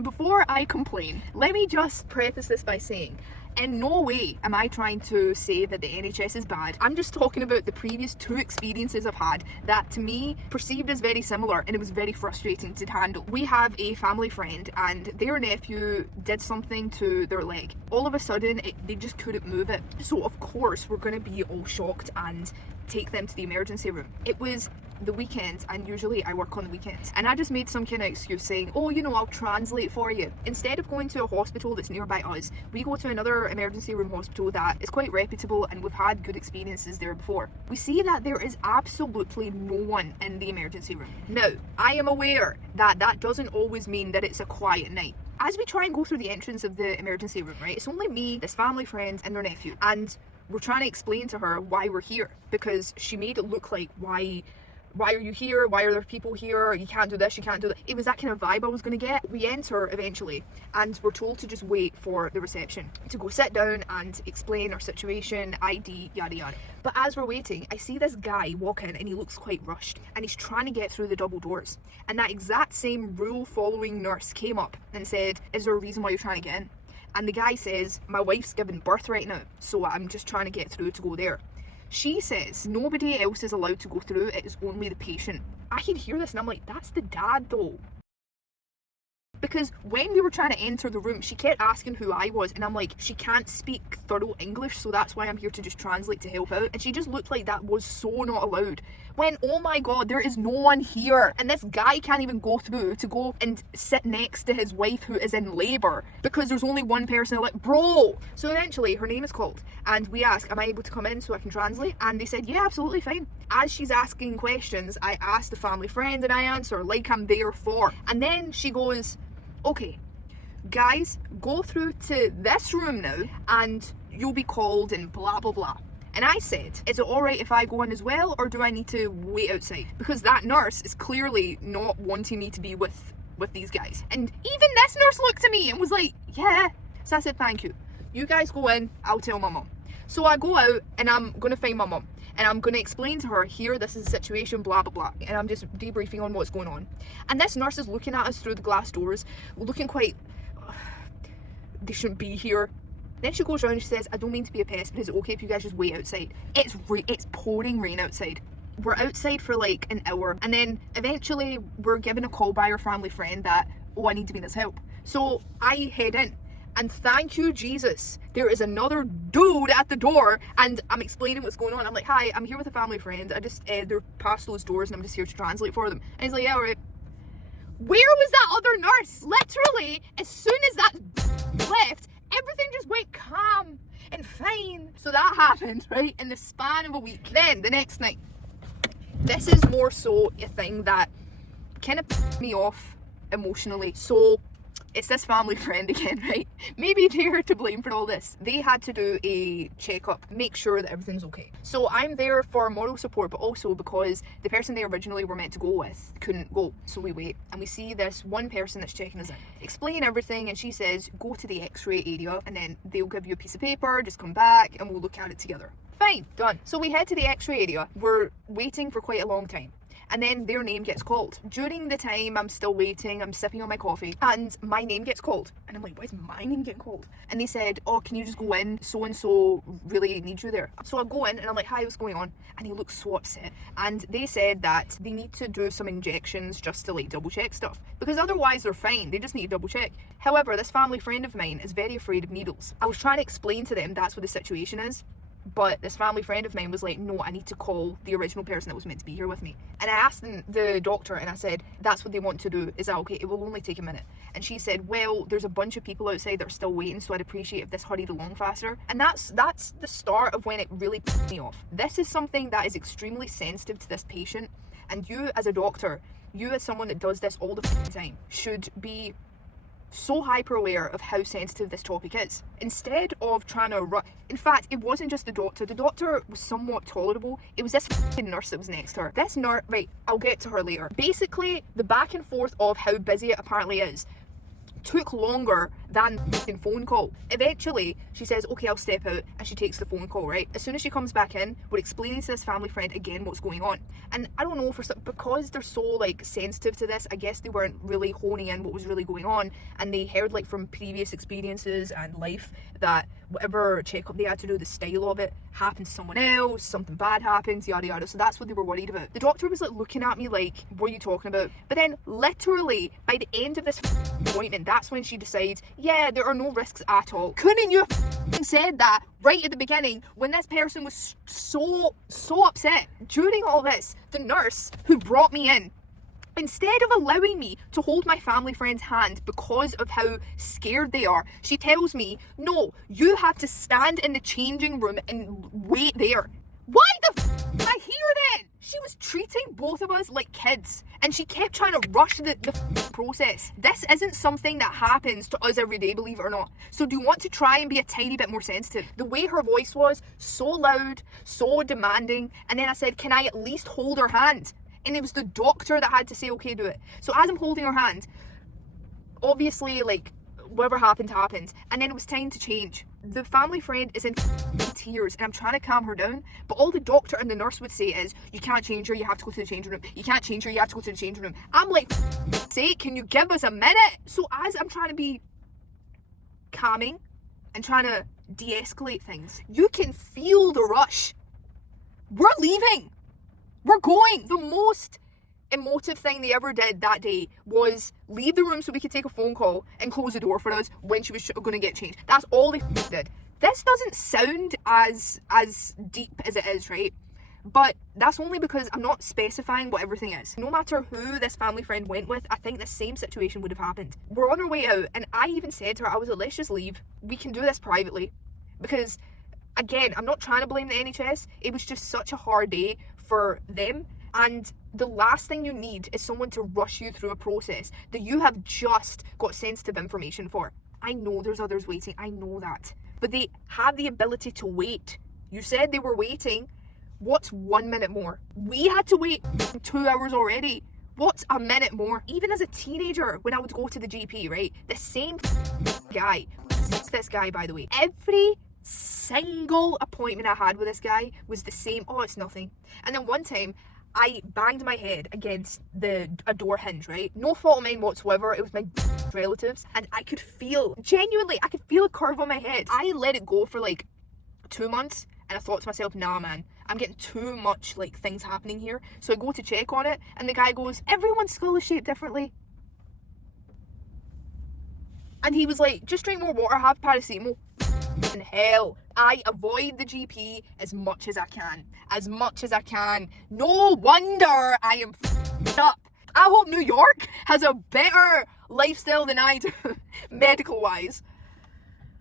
Before I complain, let me just preface this by saying, in no way am I trying to say that the NHS is bad. I'm just talking about the previous two experiences I've had that to me perceived as very similar, and it was very frustrating to handle. We have a family friend and their nephew did something to their leg. All of a sudden they just couldn't move it. So of course we're going to be all shocked and take them to the emergency room. It was the weekend, and usually I work on the weekends, and I just made some kind of excuse saying, oh, I'll translate for you. Instead of going to a hospital that's nearby us, we go to another emergency room hospital that is quite reputable and we've had good experiences there before. We see that there is absolutely no one in the emergency room. Now, I am aware that that doesn't always mean that it's a quiet night. As we try and go through the entrance of the emergency room, right, it's only me, this family friend and their nephew, and we're trying to explain to her why we're here, because she made it look like, why are you here? Why are there people here? You can't do this, you can't do that. It was that kind of vibe I was going to get. We enter eventually and we're told to just wait for the reception to go sit down and explain our situation, ID, yada yada. But as we're waiting, I see this guy walk in and he looks quite rushed and he's trying to get through the double doors. And that exact same rule following nurse came up and said, is there a reason why you're trying to get in? And the guy says, my wife's giving birth right now, so I'm just trying to get through to go there. She says nobody else is allowed to go through, it is only the patient. I can hear this and I'm like, that's the dad though. Because when we were trying to enter the room, she kept asking who I was, and I'm like, she can't speak thorough English, so that's why I'm here to just translate to help out. And she just looked like that was so not allowed. When, oh my god, there is no one here, and this guy can't even go through to go and sit next to his wife who is in labour because there's only one person. Like, bro! So eventually her name is called and we ask, am I able to come in so I can translate? And they said, yeah, absolutely fine. As she's asking questions, I ask the family friend and I answer like I'm there for. And then she goes, okay, guys, go through to this room now and you'll be called and blah blah blah. And I said, is it alright if I go in as well, or do I need to wait outside? Because that nurse is clearly not wanting me to be with these guys. And even this nurse looked at me and was like, yeah. So I said, thank you. You guys go in, I'll tell my mum. So I go out and I'm going to find my mum. And I'm going to explain to her, here, this is the situation, blah, blah, blah. And I'm just debriefing on what's going on. And this nurse is looking at us through the glass doors, looking quite, they shouldn't be here. Then she goes around and she says, I don't mean to be a pest, but is it okay if you guys just wait outside? It's pouring rain outside. We're outside for like an hour. And then eventually we're given a call by our family friend that, oh, I need to be this help. So I head in. And thank you, Jesus, there is another dude at the door and I'm explaining what's going on. I'm like, hi, I'm here with a family friend. I just, they're past those doors and I'm just here to translate for them. And he's like, yeah, all right. Where was that other nurse? Literally, as soon as that left, everything just went calm and fine. So that happened, right, in the span of a week. Then, the next night, this is more so a thing that kind of pissed me off emotionally. So, it's this family friend again, right? Maybe they're to blame for all this. They had to do a checkup, make sure that everything's okay. So I'm there for moral support, but also because the person they originally were meant to go with couldn't go. So we wait and we see this one person that's checking us in. Explain everything and she says, go to the x-ray area and then they'll give you a piece of paper, just come back and we'll look at it together. Fine, done. So we head to the x-ray area. We're waiting for quite a long time. And then their name gets called. During the time I'm still waiting, I'm sipping on my coffee, and my name gets called. And I'm like, why is my name getting called? And they said, oh, can you just go in? So-and-so really needs you there. So I go in and I'm like, hi, what's going on? And he looks so upset. And they said that they need to do some injections just to like double check stuff. Because otherwise they're fine, they just need to double check. However, this family friend of mine is very afraid of needles. I was trying to explain to them that's what the situation is. But this family friend of mine was like, no, I need to call the original person that was meant to be here with me. And I asked the doctor and I said, that's what they want to do. Is that okay? It will only take a minute. And she said, well, there's a bunch of people outside that are still waiting, so I'd appreciate if this hurried along faster. And that's the start of when it really pissed me off. This is something that is extremely sensitive to this patient. And you as a doctor, you as someone that does this all the time, should be so hyper aware of how sensitive this topic is. Instead of trying to in fact, it wasn't just the doctor was somewhat tolerable, it was this nurse that was next to her. This nurse, right, I'll get to her later. Basically, the back and forth of how busy it apparently is took longer than the phone call. Eventually, she says, okay, I'll step out, and she takes the phone call, right? As soon as she comes back in, we're explaining to this family friend again what's going on. And I don't know, because they're so like sensitive to this, I guess they weren't really honing in what was really going on, and they heard like from previous experiences and life that whatever checkup they had to do, the style of it happened to someone else, something bad happens, yada yada. So that's what they were worried about. The doctor was like looking at me like, what are you talking about? But then literally by the end of this appointment, that's when she decides, yeah, there are no risks at all. Couldn't you said that right at the beginning when this person was so upset? During all this, the nurse who brought me in, instead of allowing me to hold my family friend's hand because of how scared they are, she tells me, no, you have to stand in the changing room and wait there. Why the am I here then? She was treating both of us like kids, and she kept trying to rush the process. This isn't something that happens to us every day, believe it or not. So do you want to try and be a tiny bit more sensitive? The way her voice was, so loud, so demanding, and then I said, can I at least hold her hand? And it was the doctor that had to say, okay, do it. So as I'm holding her hand, obviously, like, whatever happened, happened. And then it was time to change. The family friend is in tears, and I'm trying to calm her down. But all the doctor and the nurse would say is, you can't change her, you have to go to the changing room. You can't change her, you have to go to the changing room. I'm like, say, can you give us a minute? So as I'm trying to be calming and trying to de-escalate things, you can feel the rush. We're leaving. We're going. The most emotive thing they ever did that day was leave the room so we could take a phone call and close the door for us when she was going to get changed. That's all they did. This doesn't sound as deep as it is, right? But that's only because I'm not specifying what everything is. No matter who this family friend went with, I think the same situation would have happened. We're on our way out, and I even said to her, I was like, let's just leave. We can do this privately. Because, again, I'm not trying to blame the NHS. It was just such a hard day for them, and the last thing you need is someone to rush you through a process that you have just got sensitive information for. I know there's others waiting, I know that, but they have the ability to wait. You said they were waiting. What's 1 minute more? We had to wait 2 hours already. What's a minute more? Even as a teenager, when I would go to the GP, right, the same guy, this guy, by the way, every single appointment I had with this guy was the same. Oh, it's nothing. And then one time I banged my head against a door hinge, right? No fault of mine whatsoever. It was my relatives, and I could feel, genuinely, I could feel a curve on my head. I let it go for like 2 months, and I thought to myself, nah man, I'm getting too much like things happening here. So I go to check on it, and the guy goes, everyone's skull is shaped differently. And he was like, just drink more water, have paracetamol. In hell, I avoid the GP as much as I can. No wonder I am up. I hope New York has a better lifestyle than I do, medical wise.